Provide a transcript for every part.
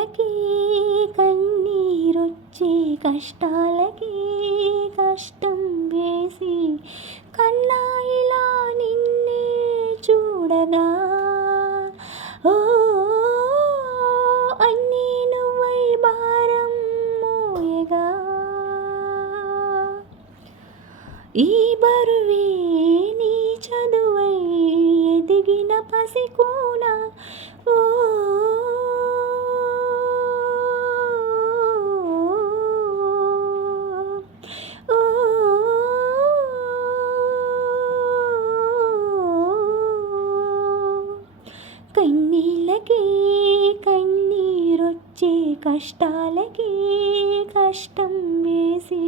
కష్టాలకి కన్నీరొచ్చి కష్టాలకి కష్టం వేసి కన్నా ఇలా నిన్నే చూడగా. ఓ అన్నీ నువ్వై భారం మోయగా. ఈ బరువే నీ చదువై ఎదిగిన పసికూన. ఓ కన్నీరొచ్చే కష్టాలకి కష్టం వేసి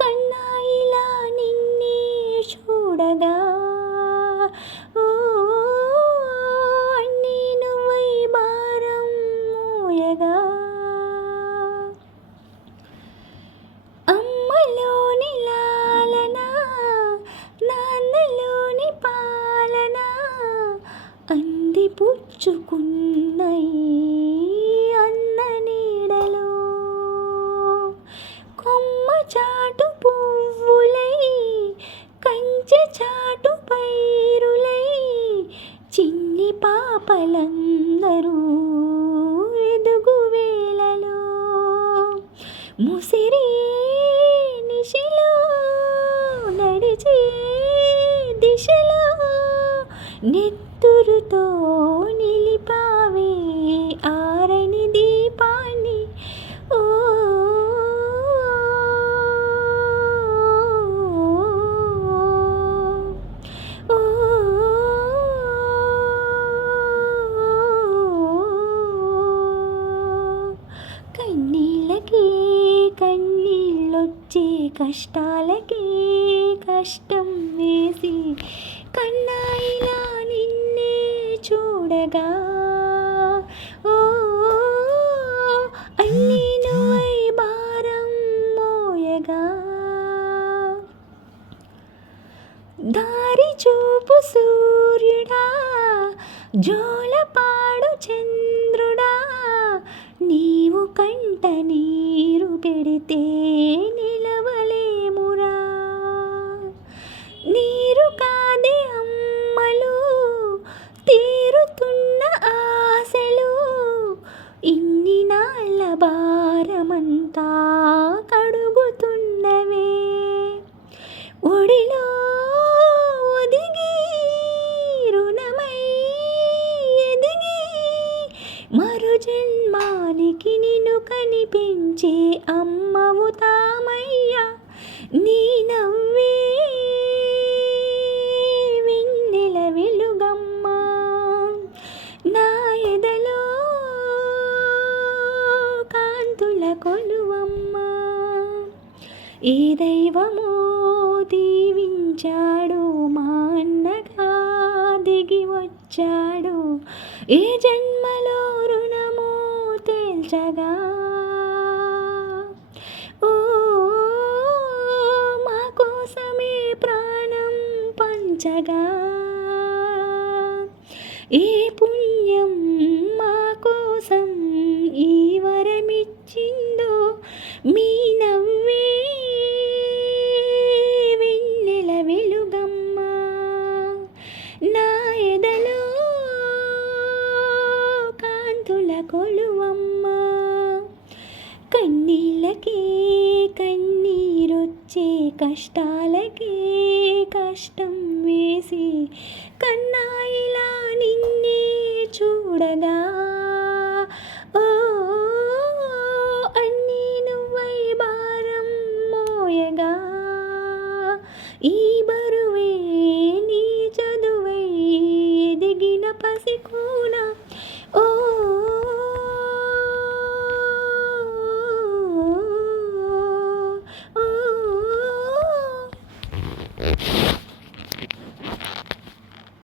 కన్నా ఇలా నిన్నే చూడగా. ఓ అన్నీ నువ్వై భారం మోయగా. అమ్మలోని లాలన నాన్నలోని పాలన అంది అన్న నీడలో కొమ్మ చాటు పువ్వులై కంచె చాటు పైరులై చిన్ని పాపలందరూ ఎదుగు వేళలో ముసిరి నిశలో నడిచే దిశలో నెత్తురుతో కష్టాలకే కష్టం వేసి కన్నా ఇలా నిన్నే చూడగా. ఓ అన్నీ నువ్వై భారం మోయగా. దారి చూపు సూర్యుడా జోలపాడు చెంది భారమంతా కడుగుతున్నవే. ఒడిలో ఒదిగి రుణమై ఎదిగి మరు జన్మానికి నిన్ను కనిపించే అమ్మవు తామయ్యా. నీ ఏ దైవమో దీవించాడు మా అన్నగా దిగి వచ్చాడు. ఏ జన్మలో రుణమో తేల్చగా. ఓ మా కోసమే ప్రాణం పంచగా. ఏ పుణ్యం మా కోసం ఈ వరమిచ్చిందో మీ కొలువమ్మా. కన్నీళ్ళకే కన్నీరొచ్చే కష్టాలకే కష్టం వేసి కన్నా ఇలా నిన్నే చూడగా